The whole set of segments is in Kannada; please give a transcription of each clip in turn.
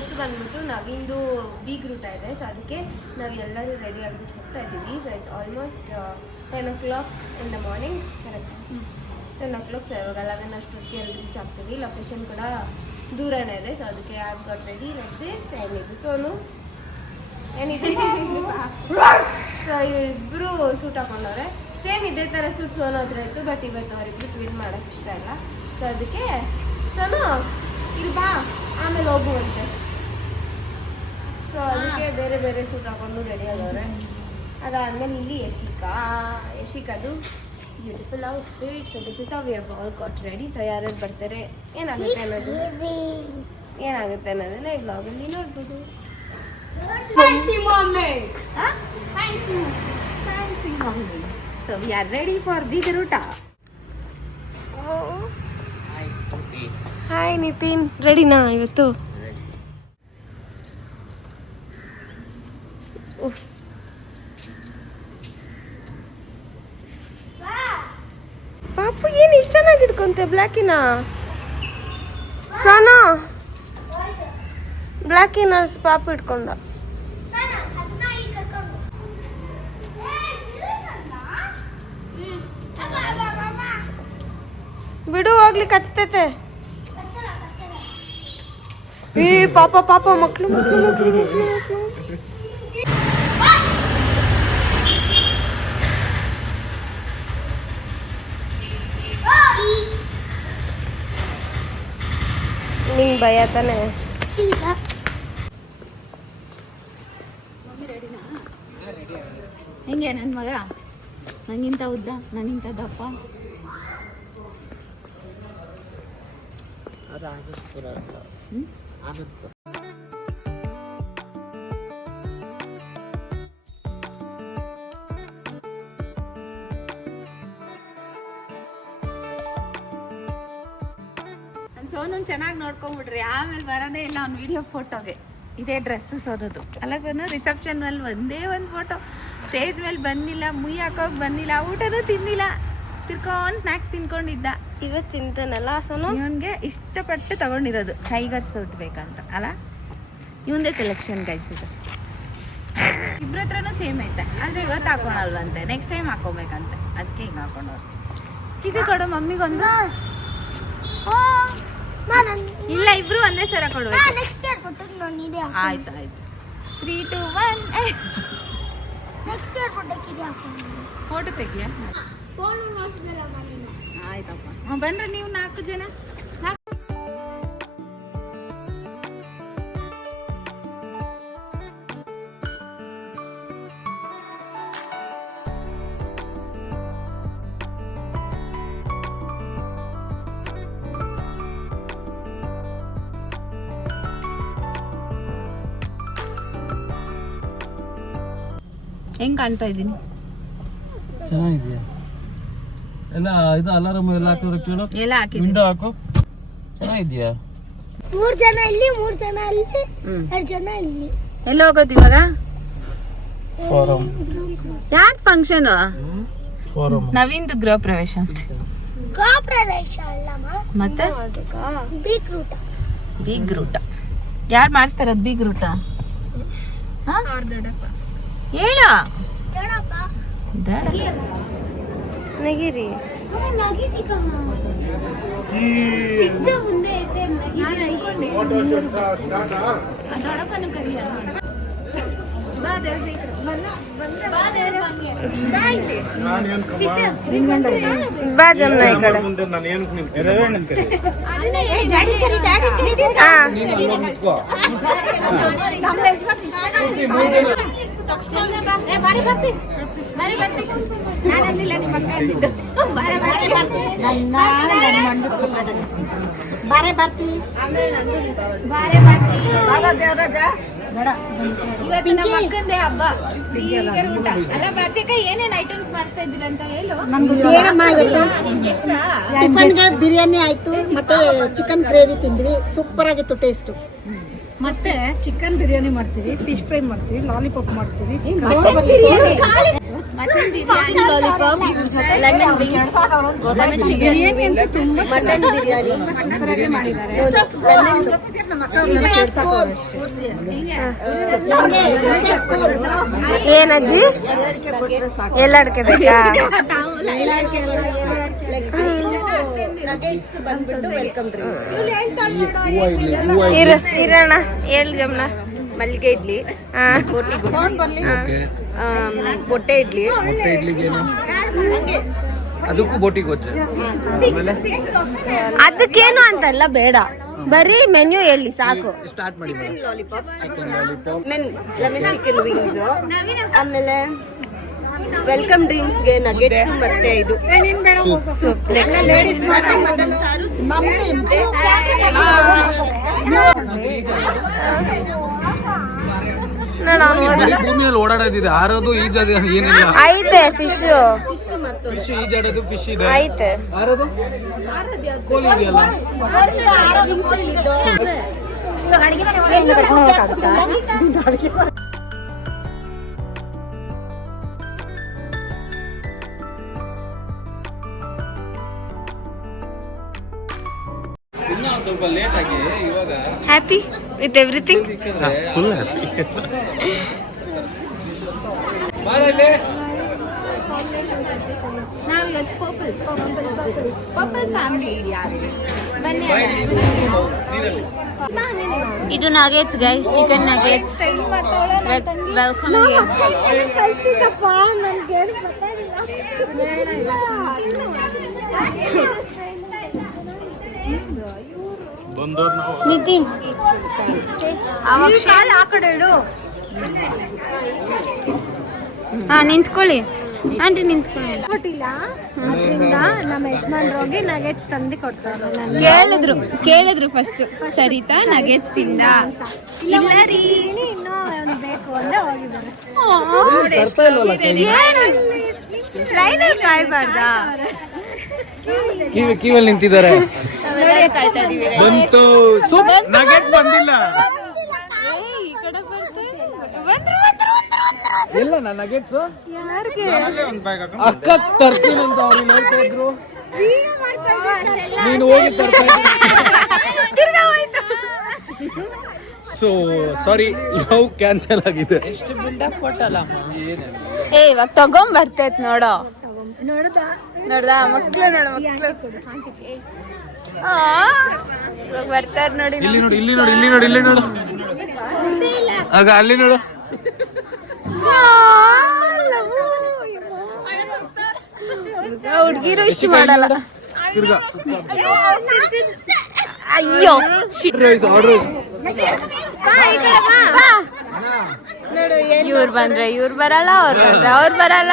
ಇವತ್ತು ಬಂದ್ಬಿಟ್ಟು ನವಿಂದು ಬೀಗ್ ರೂಟ ಇದೆ. ಸೊ ಅದಕ್ಕೆ ನಾವು ಎಲ್ಲರೂ ರೆಡಿ ಆಗಿಬಿಟ್ಟು ಹೋಗ್ತಾ ಇದ್ದೀವಿ. So it's almost 10 o'clock in the morning. Correct 10 o'clock. So ಇವಾಗ 11 ಅಷ್ಟೊತ್ತಿಗೆ ಅಲ್ಲಿ ರೀಚ್ ಆಗ್ತೀವಿ. ಲೊಕೇಶನ್ ಕೂಡ ದೂರನೇ ಇದೆ. ಸೊ ಅದಕ್ಕೆ I have got ready like this. ಏನಿದೆ ಸೋನು ಏನಿದೆ. ಸೊ ಇವರಿಬ್ಬರು ಸೂಟ್ ಹಾಕೊಂಡವ್ರೆ. ಸೇಮ್ ಇದೇ ಥರ ಸೂಟ್ ಸೋನು ಹತ್ರ ಇತ್ತು. ಬಟ್ ಇವತ್ತು ಅವರಿಬ್ಬರು ಟ್ವಿನ್ ಮಾಡೋಕ್ಕೆ ಇಷ್ಟ ಇಲ್ಲ. ಸೊ ಅದಕ್ಕೆ ಸೋನು ಇಲ್ಲಿ ಬಾ ಆಮೇಲೆ ಹೋಗುವಂತೆ. ಸೊ ಅದಕ್ಕೆ ಬೇರೆ ಬೇರೆ ಸೂಟ್ ಹಾಕೊಂಡು ರೆಡಿ ಆಗವ್ರೆ. ಅದಾದ್ಮೇಲೆ ಇಲ್ಲಿ ಯಶಿಕಾದು beautiful outfit. So this is how we have all got ready. So ಯಾರ್ಯಾರು ಬರ್ತಾರೆ ಏನಾಗುತ್ತೆ ಅನ್ನೋದನ್ನ ಈ ಬ್ಲಾಗಲ್ಲಿ ನೋಡ್ಬೋದು. So we are ready for big ರೂಟ. ಹಾಯ್ ನಿತಿನ್, ರೆಡಿನಾ ಇವತ್ತು? ಪಾಪು ಏನು ಇಷ್ಟ ಚೆನ್ನಾಗಿ ಇಟ್ಕೊಂತೆ ಬ್ಲ್ಯಾಕಿನ. ಸೋನು ಬ್ಲ್ಯಾಕಿನ ಪಾಪು ಇಟ್ಕೊಂಡ. ಬಿಡು ಹೋಗ್ಲಿ ಕಚ್ತೈತೆ. ಈ ಪಾಪ ಪಾಪ ಮಕ್ಳು ನಿಂಗೆ ಭಯ ತಾನೆ? ಹೆಂಗೆ ನನ್ನ ಮಗ? ನಂಗಿಂತ ಉದ್ದ, ನನ್ನಿಂತ ದಪ್ಪ. ಸೋನನ್ ಚೆನ್ನಾಗಿ ನೋಡ್ಕೊಂಡ್ಬಿಡ್ರಿ, ಆಮೇಲೆ ಬರೋದೇ ಇಲ್ಲ ಅವ್ನ ವಿಡಿಯೋ ಫೋಟೋಗೆ. ಇದೇ ಡ್ರೆಸ್ ಸೋದೋದು ಅಲ್ಲ ಸೋನು? ರಿಸೆಪ್ಷನ್ ಮೇಲೆ ಒಂದೇ ಒಂದು ಫೋಟೋ, ಸ್ಟೇಜ್ ಮೇಲೆ ಬಂದಿಲ್ಲ, ಮುಯಿ ಹಾಕೋಕೆ ಬಂದಿಲ್ಲ, ಊಟನೂ ತಿಂದಿಲ್ಲ, ತಿರ್ಕೊಂಡು ಸ್ನ್ಯಾಕ್ಸ್ ತಿನ್ಕೊಂಡಿದ್ದ. ಇವತ್ತು ತಿಂತಾನಲ್ಲ ಸೋನು? ಇವನ್ಗೆ ಇಷ್ಟಪಟ್ಟು ತಗೊಂಡಿರೋದು ಟೈಗರ್ ಸೂಟ್ ಬೇಕಂತ ಅಲ್ಲ? ಇವಂದೇ ಸೆಲೆಕ್ಷನ್ ಗೈಸಿದು. ಇಬ್ರ ಹತ್ರನೂ ಸೇಮ್ ಐತೆ, ಆದರೆ ಇವತ್ತು ಹಾಕೊಳಲ್ವಂತೆ, ನೆಕ್ಸ್ಟ್ ಟೈಮ್ ಹಾಕೋಬೇಕಂತೆ. ಅದಕ್ಕೆ ಹಿಂಗೆ ಹಾಕೊಂಡವ್ರು. ಕಿಸಿ ಕೊಡು ಮಮ್ಮಿಗೊಂದು. ಇಲ್ಲ, ಇಬ್ರು ಒಂದೇ ಸರ ಕೊಡ್ಬೇಕು. ಆಯ್ತು ಆಯ್ತು. 3, 2, 1 ಫೋಟೋ ತೆಗಿಯ. ಆಯ್ತಪ್ಪ, ಬಂದ್ರೆ ನೀವು 4 ಜನ. ಹೆಂಗ್ ಕಾಣ್ತಾ ಇದ್ದೀನಿ? ಚೆನ್ನಾಗಿದೆಯಾ? ಎಲ್ಲ ಇದು ಅಲಾರಾಮ್ ಎಲ್ಲ ಹಾಕಿದ್ರೆ ಕೇಳು. ಎಲ್ಲ ಹಾಕಿದ್ದೀನಿ. ವಿಂಡೋ ಹಾಕು. ಚೆನ್ನಾಗಿದೆಯಾ? 3 ಜನ ಇಲ್ಲಿ, 3 ಜನ ಅಲ್ಲಿ, 2 ಜನ ಇಲ್ಲಿ. ಎಲ್ಲಿ ಹೋಗೋದು ಇವಾಗ? ಫಾರಂ. ಯಾವ್ದು ಫಂಕ್ಷನ್? ಫಾರಂ. ನವೀನ್ದು ಗೃಹ ಪ್ರವೇಶ ಅಂತ. ಗೃಹ ಪ್ರವೇಶ ಅಲ್ಲಮ್ಮ, ಮತ್ತೆ ಬೀಗ್ ರೂಟ. ಬೀಗ್ ರೂಟ ಯಾರು ಮಾಡಿಸ್ತಾರದು? ಬೀಗ್ ರೂಟ ಹೇಳ. ನಗಿರಿ ದೊಡ್ಡಪ್ಪನ ಕರಿಯ. ಬಾ ಜಮ್ನ ಈ ಕಡೆ. ಇವತ್ತಿನ ಮಕ್ಕಂದೇ ಹಬ್ಬ, ಬೀಗರ ಊಟ ಅಲ್ಲ. ಬರ್ತಿಕ ಏನೇನ್ ಐಟಮ್ಸ್ ಮಾಡ್ತಾ ಇದ್ದೀರ ಅಂತ ಹೇಳು. ಬಿರಿಯಾನಿ ಆಯ್ತು, ಮತ್ತೆ ಚಿಕನ್ ಗ್ರೇವಿ ತಿಂದ್ವಿ, ಸೂಪರ್ ಆಗಿತ್ತು ಟೇಸ್ಟ್. ಮತ್ತೆ ಚಿಕನ್ ಬಿರಿಯಾನಿ ಮಾಡ್ತೀವಿ, ಫಿಶ್ ಫ್ರೈ ಮಾಡ್ತೀವಿ, ಲಾಲಿಪಾಪ್ ಮಾಡ್ತೀವಿ, lollipop, lemon wings, lemon chicken wings, mutton biryani, ಏನಜ್ಜಿ ಎಲ್ಲ ಅಡ್ಕೆ ಬೇಕಾ? ನಗೆಟ್ಸ್ ಬಂದ್ಬಿಟ್ಟು ವೆಲ್ಕಮ್ ಡ್ರಿಂಕ್ಸ್. ಇರೋಣ 7 ಜಮ್ನ ಮಲ್ಲಿಗೆ ಇಡ್ಲಿ, ಮೊಟ್ಟೆ ಇಡ್ಲಿ, ಅದಕ್ಕೂ ಬೋಟಿ ಗೊಜ್ಜು. ಅದಕ್ಕೇನು ಅಂತಲ್ಲ ಬೇಡ, ಬರೀ ಮೆನ್ಯೂ ಹೇಳಿ ಸಾಕು. ಸ್ಟಾರ್ಟ್ ಮಾಡಿ. Chicken lollipop, lemon chicken wings, ಆಮೇಲೆ ವೆಲ್ಕಮ್ ಡ್ರಿಂಕ್ಸ್ಗೆ ನಗೆಟ್ಸ್ ಮತ್ತೆ ಇದು ಸೂಪ್, ಮತ್ತೆ ಮಟನ್ ಸಾರು, ಭೂಮಿಯಲ್ಲಿ ಓಡಾಡೋದಿದೆ, ಆರೋದು ಈಜೋದು ಏನಿಲ್ಲ. ಐತೆ ಫಿಶ್ ಫಿಶ್ ಈಜಾಡೋದು, ಫಿಶ್ ಇದೆ. ಐತೆ. ಆರೋದು ಕೋಳಿ ಇದೆಯಲ್ಲ. ಇನ್ನ ಸ್ವಲ್ಪ ಲೇಟ್ ಆಗಿ ಇವಾಗ happy with everything. Full happy. ಬಾರಲ್ಲಿ ನಾವು ಇವತ್ತು ಪರ್ಪಲ್ ಫ್ಯಾಮಿಲಿ ಬನ್ನಿ. ಇದು nuggets guys, chicken nuggets. Welcome. Nitin ಆ ಕಡೆ ಇಡು. ಹಾ ನಿಂತ್ಕೊಳ್ಳಿ ಆಂಟಿ, ನಿಂತ್ಕೊಳ್ಳಿ. ಕೊಟ್ಟಿಲ್ಲ ಅದರಿಂದ ನಮ್ಮ ಯಜಮಾನ್ರು ಹೋಗಿ ನಗೆಟ್ಸ್ ತಂದು ಕೊಡ್ತಾರೆ. ಕೇಳಿದ್ರು ಫಸ್ಟ್ ಸರಿತಾ ನಗೆಟ್ಸ್ ತಿಂದ? ಇಲ್ಲ ರೀ, ಇನ್ನೂ ಒಂದು ಬೇಕು ಅಂದ್ರೆ ಹೋಗಿದ್ದಾರೆ. ಟ್ರೈನಲ್ಲಿ ಕಾಯ್ಬಾರ್ದಾ? ಕಿವಿಯಲ್ಲಿ ನಿಂತಿದ್ದಾರೆ. ಕಾಯ್ತಾ ಇದೀವಿ. ಬಂತು ನಗೆಟ್ ಬಂದಿಲ್ಲ. ಎಲ್ಲ ನನ್ನ ನಗೆಟ್ಸ್ ಅಕ್ಕ ತರ್ತೀನಿ ಅಂತ ಅವ್ರಿಗೆ ಹೇಳ್ತಾ ಇದ್ರು. ನೀನು ಹೋಗಿ ತರ್ತಾ ಸೊ ಸಾರಿ, ಲವ್ ಕ್ಯಾನ್ಸಲ್ ಆಗಿದೆ. ಎಷ್ಟು ಬಿಲ್ಡಪ್ ಕೊಟ್ಟಲ್ಲ. ಏ ಇವಾಗ ತಗೊಂಬರ್ತೈತ್ ನೋಡೋ. ನೋಡ್ದ ಮಕ್ಳು ನೋಡು, ಮಕ್ಳು ಇವಾಗ ಬರ್ತಾರ ನೋಡಿ. ಇಲ್ಲಿ ನೋಡು, ಇಲ್ಲಿ ನೋಡು, ಇಲ್ಲಿ ನೋಡು, ಇಲ್ಲಿ ನೋಡು, ಆಗ ಅಲ್ಲಿ ನೋಡು. ಹುಡ್ಗಿರು ಇಷ್ಟು ಮಾಡಲ್ಲ. ತಿರ್ಗಾ ಅಯ್ಯೋ ನೋಡು ಇವ್ರು ಬಂದ್ರೆ ಇವ್ರು ಬರಲ್ಲ, ಅವ್ರು ಬಂದ್ರೆ ಅವ್ರು ಬರಲ್ಲ.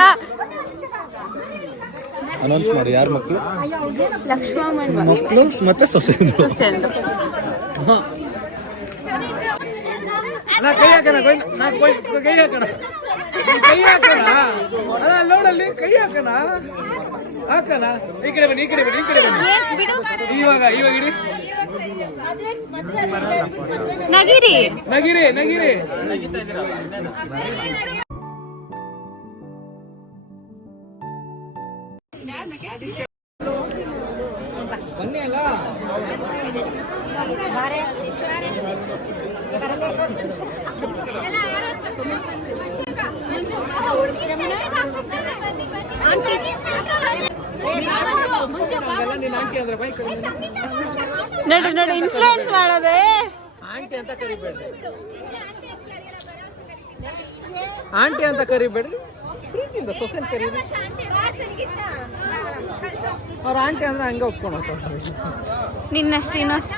ಅನೌನ್ಸ್ ಮಾಡಿ ಯಾರ ಮಕ್ಕಳು? ಲಕ್ಷ್ಮಮ್ಮನ್ ಮಕ್ಕಳು ಮತ್ತೆ ಸೊಸೆಂದು. ಕೈ ಹಾಕೋಣ, ಕೈ ಹಾಕೋಣ, ಕೈ ಹಾಕೋಣ. ಅಲ್ಲ ನೋಡಲ್ಲಿ ಕೈ ಹಾಕೋಣ, ಹಾಕೋಣ. ಈ ಕಡೆ ಬನ್ನಿ, ಈ ಕಡೆ ಬನ್ನಿ, ಈ ಕಡೆ ಬನ್ನಿ. ಇವಾಗ ಇಡಿ. ನಗಿರಿ ನಗಿರಿ, ನಗಿರಿ. ಬನ್ನಿ ಅಲ್ಲ. ನೋಡಿ ನೋಡಿ ಇನ್ಫ್ಲೂಯೆನ್ಸ್ ಮಾಡೋದೇ. ಆಂಟಿ ಅಂತ ಕರಿಬೇಡ್ರಿ, ಆಂಟಿ ಅಂತ ಕರಿಬೇಡ್ರಿ, ಪ್ರೀತಿಯಿಂದ ಸೊಸೆನ್ ಕರೀರಿ. ಅವ್ರ ಆಂಟಿ ಅಂದ್ರೆ ಹಂಗೆ ಒಪ್ಕೊಂಡು ನಿನ್ನಷ್ಟು ಇನ್ನೊಸ್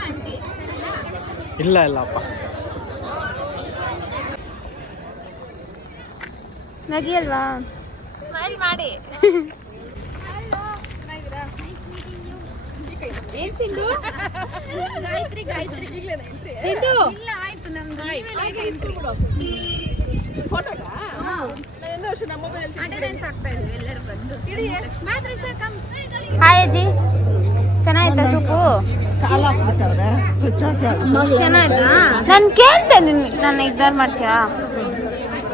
ಇಲ್ಲ ಇಲ್ಲಪ್ಪ. ನಗಿ ಅಲ್ವಾ? ಸ್ಮೈಲ್ ಮಾಡಿ. ಏನ್ ಸಿಂಧು? ಗಾಯತ್ರಿ ಸಿಂಧು ಇಲ್ಲ ಆಯ್ತು ನಮ್ದು ಫೋಟೋಗ ಒಂದು ವರ್ಷ ನಮ್ಮ ಮೊಬೈಲ್ ಅಟೆಂಡೆನ್ಸ್ ಆಗ್ತಾ ಇದ್ವಿ ಎಲ್ಲರೂ ಬಂದು. ಹಾಯ್ ಅಜ್ಜಿ. ಚೆನ್ನಾಯ್ತಾ ಸೂಪು? ಕಾಲ ಹಾಕ್ಬಿಟ್ಟವ್ರೆ ಚೆನ್ನಾಯ್ತಾ? ನಾನು ಕೇಳ್ತೇನೆ, ನನ್ನ ಇಗ್ನೋರ್ ಮಾಡ್ತೀಯಾ?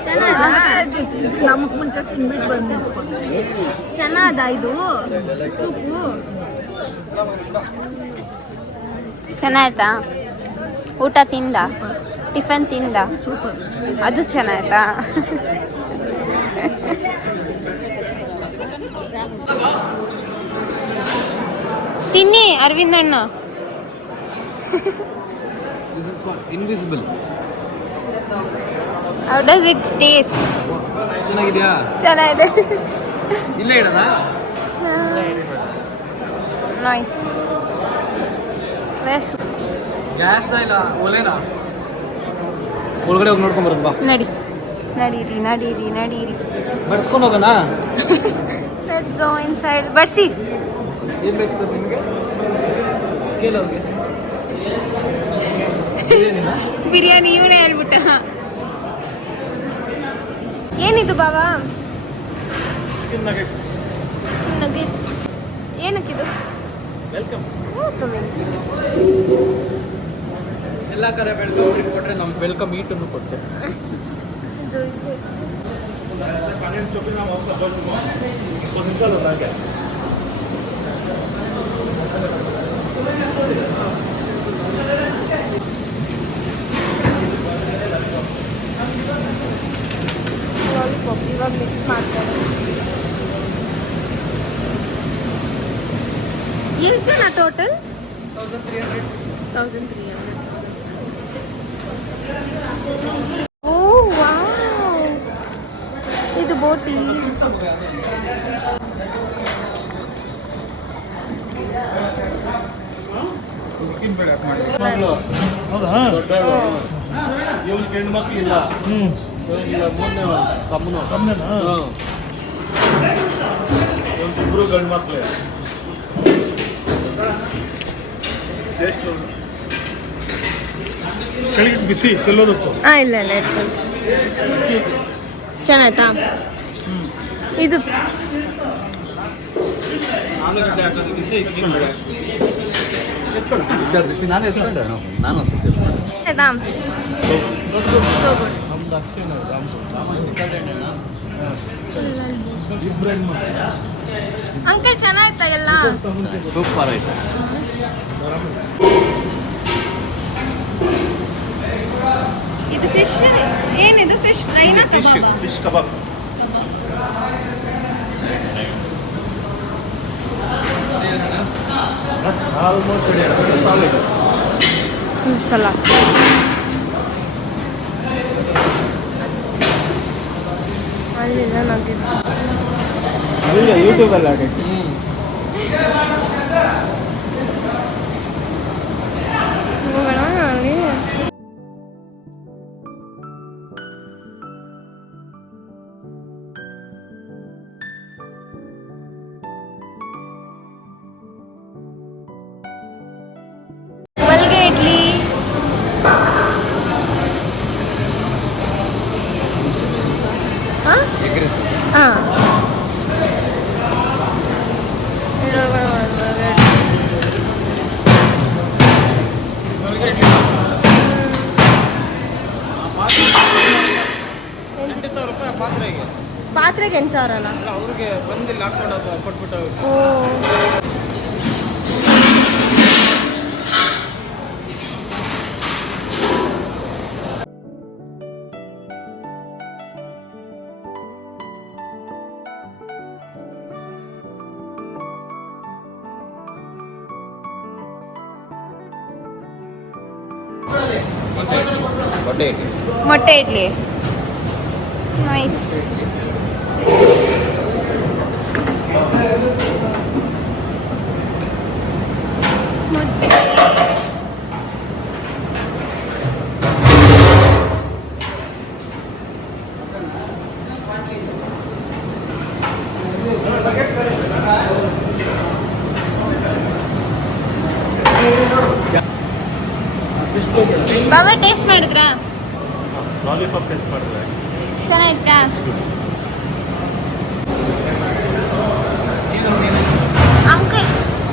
ಚೆನ್ನಾಯ್ತಾ? ನಮಗ್ ಮುಂಚೆ ತಿನ್ಬಿಟ್ಟು ಬಂದು ನಿಂತ್ಕೊಂಡ್ವಿ. ಚೆನ್ನಾದ ಇದು ಸೂಪು? ಚೆನ್ನಾಯ್ತಾ? ಊಟ ತಿಂದ? ಟಿಫನ್ ತಿಂದ? ಅದು ಚೆನ್ನಾಯ್ತಾ? ತಿನ್ನಿ ಅರವಿಂದ್ ಅಣ್ಣ. Invisible. How does it taste? ಚೆನ್ನಾಗಿದ್ಯಾ? ಚೆನ್ನಾಗಿದೆ. ಇಲ್ಲೇ ಇಡೋಣ. ನೈಸ್. ಗ್ಯಾಸ್ ಇಲ್ಲ ಒಲೆನಾ? ಒಳಗಡೆ ಹೋಗಿ ನೋಡ್ಕೊಂಡ್ ಬರೋದು ಬಾ. ನಡೀರಿ. ಬಡ್ಸ್ಕೊಂಡು ಹೋಗೋಣ. Let's go inside. ಬರ್ಸಿ. ಏನ್ ಬೇಕು ಸರ್ ನಿಮಗೆ? ಕೇಳೋರಿಗೆ ಬಿರಿಯಾನಿ ಇವನೇ ಹೇಳ್ಬಿಟ್ಟ. ಏನಿದು ಬಾವಾ? Chicken nuggets. ಏನಕ್ಕಿದು? ವೆಲ್ಕಮ್. ಎಲ್ಲ ಕಡೆ ವೆಲ್ಕಮ್ ಡ್ರಿಂಕ್ ಕೊಟ್ಟರೆ ನಮ್ಗೆ ವೆಲ್ಕಮ್ ಈಟನ್ನು ಕೊಟ್ಟೆ. ಲಾಲಿಪಾಪ್ ಇವಾಗ ಮಿಕ್ಸ್ ಮಾಡ್ತಾರೆ. ಎಷ್ಟು ಜನ ಟೋಟಲ್? 1300. ಓ ವಾವ್, ಇದು ಬೋಟಿ. ಇವನಿಗೆ ಹೆಣ್ಮಕ್ಳಿಲ್ಲ. ಮೂರನೇ ಕಮ್ಮನ ಇಬ್ರು ಗಂಡು ಮಕ್ಳೇ. ಕೆಳಗೆ ಬಿಸಿ ಚೆಲ್ಲೋದತ್ತು. ಇಲ್ಲ ಚೆನ್ನಾಯ್ತಾ? ಇದು ನಾನು ಎತ್ಕೊಂಡೆ ನಾನು ಆಯ್ತಾ? ಅಂಕಲ್ ಚೆನ್ನಾಯ್ತಾ ಎಲ್ಲ? ಸೂಪರ್ ಆಯ್ತು. ಇದು ಫಿಶ್. ಏನಿದು ಫಿಶ್ ಫ್ರೈನಾ ಕಬಾಬಾ? ಫಿಶ್ ಕಬಾಬ್. Almost solid. ಸಲಾಡ್. ಯೂಟ್ಯೂಬಲ್ಲಿ ಹಾಕಿ. ಮಲ್ಗೆ ಇಡ್ಲಿ. ಹಾಂ ಪಾತ್ರೆಗೆ 8,000ನಾ? ಅವ್ರಿಗೆ ಬಂದಿಲ್ಲ ಹಾಕೊಂಡು ಕೊಟ್ಬಿಟ್ಟು. ಓ ಮೊಟ್ಟೆ ಇಡ್ಲಿ. ನೈಸ್. ಬಾಬಾ ಟೇಸ್ಟ್ ಮಾಡಿದ್ರಾ? ಲಾಲಿಪಾಪ್ ಟೇಸ್ಟ್ ಮಾಡಿದ್ರೆ ಚೆನ್ನಾಗಿತ್ತಾ? ಅಂಕಲ್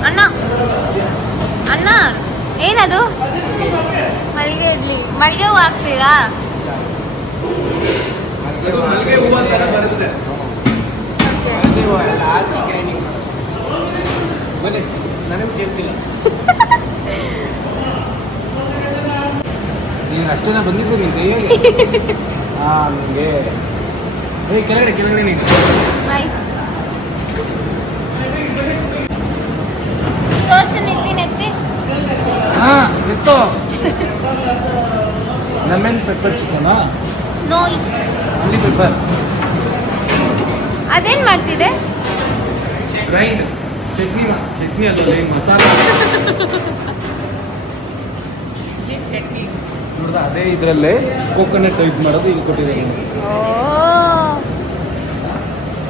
ಅಣ್ಣ ಅಣ್ಣ ಏನದು ಮಲ್ಲಿಗೆ ಇಡ್ಲಿ ಮಲ್ಲಿಗೆ ಹೂ ಹಾಕ್ತೀರಾ ಮಲ್ಲಿಗೆ ಹೂವು ಅಂತಾನೆ ಬರುತ್ತೆ. ಬನ್ನಿ, ನನಗೂ ಕೇಳಿಸಿಲ್ಲ. ನೀನು ಅಷ್ಟೇನ ಬಂದಿದ್ದು ನಿನ್ನ ಕೈಯಾಗೆ. ನಿಮಗೆ ಕೆಳಗಡೆ ನೀನು ದೋಸೆ ನೆತ್ತಿ ಎತ್ತೋ. ಲೆಮನ್ ಪೆಪ್ಪರ್ ಚಿಕನಾ? ನೋ ಅಲ್ಲಿ ಪೆಪ್ಪರ್ ಅದೇನ್ ಮಾಡ್ತಿದೆ ಗ್ರೈಂಡ್ ಚಟ್ನಿ ಅದು ಮಸಾಲ ನೋಡ್ದ ಅದೇ ಇದರಲ್ಲೇ ಕೋಕೋನಟ್ ಇದು ಮಾಡೋದು ಇದು ಕೊಟ್ಟಿದ್ದಾರೆ. ಓ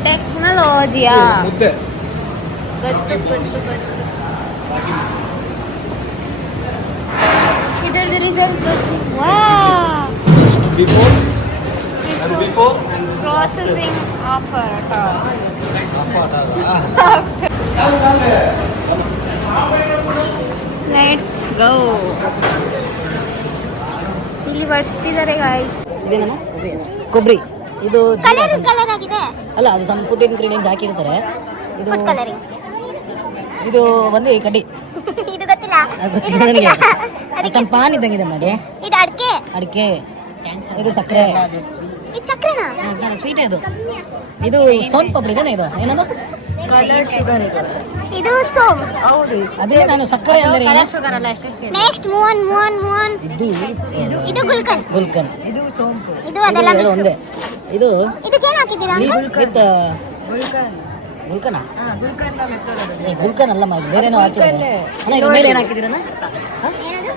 ಟೆಕ್ನಾಲಜಿಯಾ ಮುದ್ದೆ ಗೊತ್ತು ಇದರದ್ದು ರಿಸಲ್ಟ್ ತೋರಿಸಿ before processing offer. Let's go. ಇಲ್ಲಿ ಬರ್ಸ್ತಿದ್ದಾರೆ ಗಾಯ್ಸ್. ಇದೇನಮ್ಮ ಕೊಬ್ಬರಿ ಇದು ಕಲರ್ ಆಗಿದೆ. ಅಲ್ಲ ಅದು ಸಮ್ ಫುಡ್ ಇಂಗ್ರೀಡಿಯೆಂಟ್ಸ್ ಹಾಕಿರ್ತಾರೆ. ಇದು ಫುಡ್ ಕಲರಿಂಗ್. ಇದು ಒಂದು ಈ ಕಡ್ಡಿ ಇದು ಗೊತ್ತಿಲ್ಲ. ಅದು ಗೊತ್ತಿಲ್ಲ ನನಗೆ. ಅದು ಸ್ವಲ್ಪ ಪಾನ್ ಇದ್ದಂಗಿದೆ ಮಾಡಿ. ಇದು ಅಡಿಕೆ ಇದು ಸಕ್ಕರೆ. ಇದು ಸಕ್ಕರೆನಾ? ಸ್ವೀಟ್ ಇದು ಸೋನ್ ಪಪಡಿ ಇದೇನೆ. ಇದು ಏನದು ಕಲರ್ಡ್ ಶುಗರ್ ಇದು. ಇದು ಸೋಮ್. ಹೌದು. ಅದೇ ನಾನು ಸಕ್ಕರೆ ಅಂದರೆ ಶುಗರ್ ಅಲ್ಲ ಅಷ್ಟೇ. ನೆಕ್ಸ್ಟ್ ಮೂವನ್. ಇದು ಗುಲ್ಕನ್ ಇದು ಸೋಂಪು. ಇದು ಅದೆಲ್ಲ ಇದು ಮಿಕ್ಸ್. ಒಂದೇ. ಇದು ಇದಕ್ಕೇನು ಹಾಕಿದ್ದೀರಾ ಅಂದ್ರೆ? With gulkand. ಗುಲ್ಕನ ಗುಲ್ಕನ್ ಮೆಥಡ್ ಅದು. ಗುಲ್ಕನ್ ಅಲ್ಲ ಬೇರೆನೋ ಹಾಕಿದ್ದಾರೆ. ಅಲ್ಲ ಇದ್ರ ಮೇಲೆ ಏನು ಹಾಕಿದ್ದೀರಣ್ಣ? ಏನದು?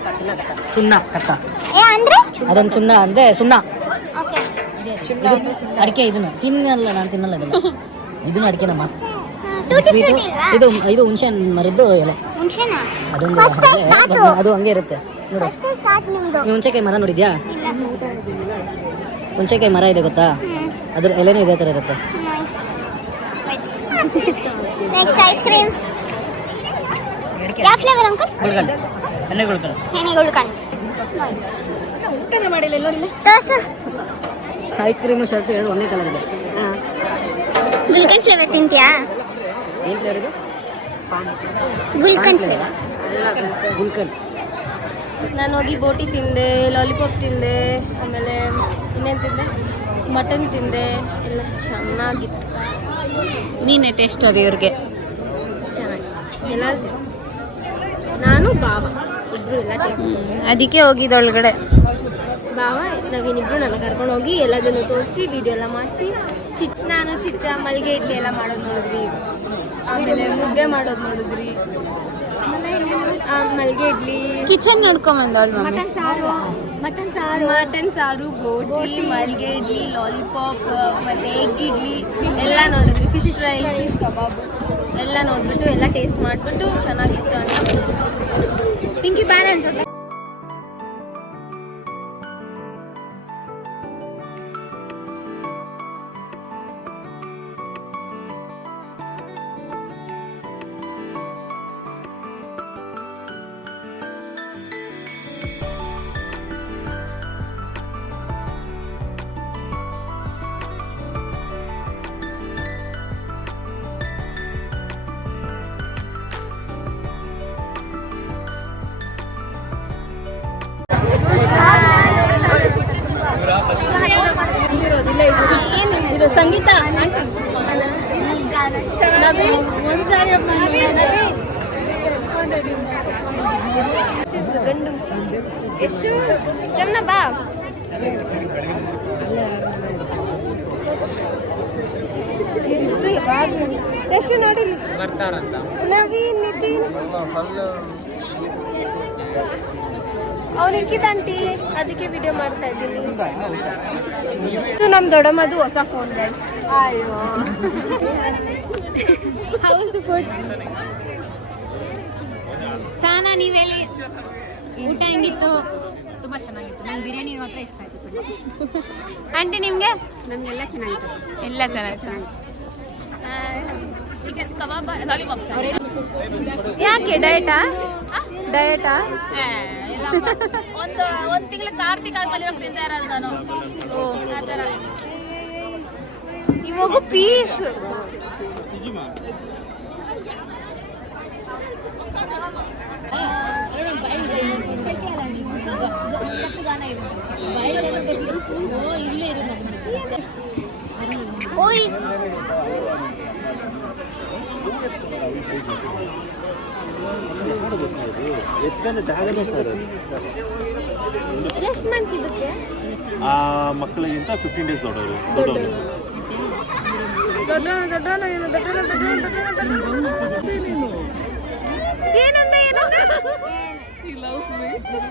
ಚುನ್ನ ಕಟ್ಟ. ಅಂದ್ರೆ? ಅದೊಂದು ಚುನ್ನ ಅಂದ್ರೆ ಸುಣ್ಣ. ಓಕೆ. ಅಡಿಕೆ ಇದನ್ನು ತಿನ್ನಲ್ಲ, ನಾನು ತಿನ್ನಲ್ಲ ಇದೆಲ್ಲ. ಇದನ್ನು ಅಡಿಕೆನಮ್ಮ. ಟೂಟಿ ಸ್ವೀಟು ಫ್ರೂಟಿ ಇಲ್ವಾ? ಇದು ಹುಣಸೆ ಮರದ್ದು ಎಲೆ. ಹುಣಸೆನಾ? ಅದೊಂದು ಫಸ್ಟ್ ಎಲೆ, ಸ್ಟಾರ್ಟ್. ಅದು ಹಂಗೆ ಇರುತ್ತೆ ನೋಡು. ಫಸ್ಟ್ ಸ್ಟಾರ್ಟ್ ನಿಮ್ದು. ನೀವು ಹುಣಸೆಕಾಯಿ ಮರ ನೋಡಿದ್ಯಾ? ಹುಣಸೆಕಾಯಿ ಮರ ಇದೆ ಗೊತ್ತಾ? ಅದ್ರ ಎಲೆನೂ ಇದೇ ಥರ ಇರುತ್ತೆ. ನೈಸ್. Next ice cream. ಯಾವ ಫ್ಲೇವರ್ ಅಂಕಲ್? ಗುಲ್ಕನ್ ಎಣ್ಣೆ ಗುಲ್ಕನ್. ಹೆಣೆ ಗುಳ್ಕಂಡ್. ಊಟನೇ ಮಾಡಿಲ್ಲ ನೋಡಿಲ್ಲ. ತೋರ್ಸು. ಐಸ್ ಕ್ರೀಮು ಶರ್ಟ್ ಎರಡು ಒಂದೇ ಕಲರ್ ಇದೆ. ಗುಲ್ಕನ್ ಫ್ಲೇವರ್ ತಿಂತೀಯಾ? ಏನು ಫ್ಲೇವರ್ ಇದು? ಗುಲ್ಕನ್ ಫ್ಲೇವರ್. ಗುಲ್ಕನ್. ನಾನು ಹೋಗಿ ಬೋಟಿ ತಿಂದೆ, ಲಾಲಿಪಾಪ್ ತಿಂದೆ, ಆಮೇಲೆ ಇನ್ನೇನು ತಿಂದೆ, ಮಟನ್ ತಿಂದೆ, ಎಲ್ಲ ಚೆನ್ನಾಗಿತ್ತು. ನೀನೇ ಟೇಸ್ಟ್ ಅದು ಇವ್ರಿಗೆ. ಚೆನ್ನಾಗಿತ್ತು. ಎಲ್ಲರೂ ತಿಂದೆ. ನಾನು ಬಾವ ಇಬ್ಬರು ಎಲ್ಲ ಟೇಸ್ಟ್. ಅದಕ್ಕೆ ಹೋಗಿದ್ದೊಳಗಡೆ. ಬಾವ ನಾವಿನಿಬ್ರು ನನ್ನ ಕರ್ಕೊಂಡು ಹೋಗಿ ಎಲ್ಲದನ್ನು ತೋರಿಸಿ ವಿಡಿಯೋ ಎಲ್ಲ ಮಾಡಿಸಿ ನಾನು ಚಿಚ್ಚ ಮಲ್ಲಿಗೆ ಇಡ್ಲಿ ಎಲ್ಲ ಮಾಡೋದು ನೋಡಿದ್ರಿ, ಆಮೇಲೆ ಮುದ್ದೆ ಮಾಡೋದು ನೋಡಿದ್ರಿ, ಮಲ್ಲಿಗೆ ಇಡ್ಲಿ, ಕಿಚನ್ ನೋಡ್ಕೊಂಬಂದವ್ರು. ಮಟನ್ ಸಾರು, ಬೋಟಿ, ಮಲ್ಲಿಗೆ ಇಡ್ಲಿ, ಲಾಲಿಪಾಪ್, ಮತ್ತು ಎಗ್ ಇಡ್ಲಿ ಎಲ್ಲ ನೋಡಿದ್ವಿ. ಫಿಶ್ ಫ್ರೈ, ಫಿಶ್ ಕಬಾಬ್ ಎಲ್ಲ ನೋಡ್ಬಿಟ್ಟು ಎಲ್ಲ ಟೇಸ್ಟ್ ಮಾಡಿಬಿಟ್ಟು ಚೆನ್ನಾಗಿತ್ತು ಅಂತ ಪಿಂಕಿ ಬ್ಯಾನ್ ಅನ್ಸುತ್ತೆ. ಸಂಗೀತ ಗಂಡು ಎಷ್ಟು ಜಮ್ನ ಬಾ. ಎಷ್ಟು ನೋಡಿಲಿ ನವೀನ್, ನಿತಿನ್, ಅವ್ನಿಕ್ಕಿದ ಆಂಟಿ, ಅದಕ್ಕೆ ವಿಡಿಯೋ ಮಾಡ್ತಾ ಇದ್ದೀನಿ. ಇದು ನಮ್ಮ ದೊಡ್ಡಮ್ಮದು ಹೊಸ ಫೋನ್ ಗೈಸ್. ಅಯ್ಯೋ ಹೌಸ್ ದ ಫುಡ್. ಸಾನಾ ನೀವು ಹೇಳಿ, ಊಟ ಹೆಂಗಿತ್ತು? ತುಂಬ ಚೆನ್ನಾಗಿತ್ತು. ನಂಗೆ ಬಿರಿಯಾನಿ ಮಾತ್ರ ಇಷ್ಟ ಆಯಿತು. ಆಂಟಿ ನಿಮಗೆ? ನಮಗೆಲ್ಲ ಚೆನ್ನಾಗಿತ್ತು. ಎಲ್ಲ ಚೆನ್ನಾಗಿ. ಚಿಕನ್ ಕಬಾಬ್, ಲಾಲಿಪಾಪ್. ಯಾಕೆ ಡಯಟಾ ಡಯಟಾ ಒಂದು ತಿಂಗಳು ಕಾರ್ತಿಕ್ ಆದ್ಮೇಲೆ ತಿಂತಾ ಇರೋದು ನಾನು. ಆ ಥರ. ಇವಾಗ ಪೀಸ್ ಓಯ್ ಎಷ್ಟು ಮಂತ್ಸ್ ಇದಕ್ಕೆ ಆ ಮಕ್ಕಳಿಗಿಂತ 15 ಡೇಸ್ ದೊಡ್ಡವರು. ಏನಂದ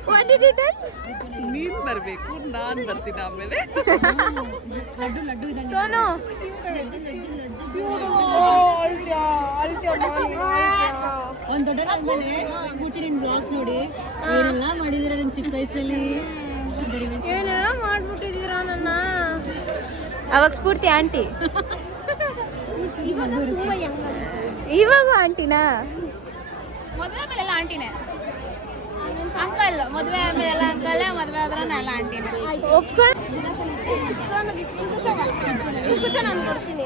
ವಾಟ್ ಡಿಡ್ ಇಟ್ ನೀನ್ ಬರ್ಬೇಕು, ನಾನ್ ಬರ್ತೀನಿ ಆಮೇಲೆ. ಸೋನು ಒಂದ್ ದೊಡ್ಡದಾದ್ಮೇಲೆ ಸ್ಫೂರ್ತಿ ನಿನ್ ಬ್ಲಾಗ್ಸ್ ನೋಡಿ ಇವರೆಲ್ಲ ಮಾಡಿದಿರ ನಿನ್ ಚಿಕ್ಕ ವಯಸ್ಸಲ್ಲಿ. ಏನೇನೋ ಮಾಡ್ಬಿಟ್ಟಿದ್ದೀರ ನನ್ನ. ಅವಾಗ ಸ್ಫೂರ್ತಿ ಆಂಟಿ, ಇವಾಗ ಆಂಟಿನಾ? ಮದುವೆ ಆಮೇಲೆಲ್ಲ ಆಂಟಿನೇ. ಅಂಕಲ್ ಮದುವೆ ಆಮೇಲೆಲ್ಲ ಅಂಕಲ್ಲೇ, ಮದುವೆ ಆದ್ರೆ ಎಲ್ಲ ಆಂಟಿನೇ. ಒಪ್ಕೊಂಡು ನಾನು ಕೊಡ್ತೀನಿ.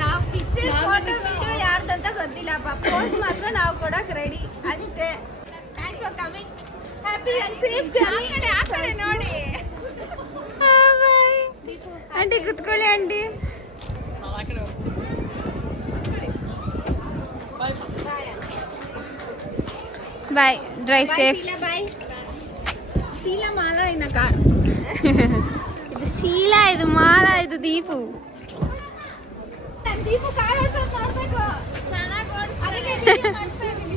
ನಾವು ಪಿಕ್ಚರ್ ಫೋಟೋ ವಿಡಿಯೋ ಯಾರ್ದಂತ ಗೊತ್ತಿಲ್ಲ, ಪೋಸ್ಟ್ ಮಾತ್ರ ನಾವು ಕೊಡಕ್ ರೆಡಿ ಅಷ್ಟೇ. Thanks for coming. Happy and safe journey. ಆ ಕಡೆ ನೋಡಿ. ಆಂಟಿ ಕುತ್ಕೊಳ್ಳಿ aunty. Bye, drive safe. Bye. Sheela Mala ಇನ್ನ ಕಾರ್. ಇದು ಶೀಲಾ, ಇದು ಮಾಲಾ, ಇದು ದೀಪು. ದೀಪು ಕಾರ್ ಓಡಿಸೋದು ನೋಡ್ಬೇಕು. ಚೆನ್ನಾಗಿ ಓಡಿಸ್. ಅದಕ್ಕೆ ವಿಡಿಯೋ ಮಾಡ್ತಾ ಇದ್ದೀನಿ.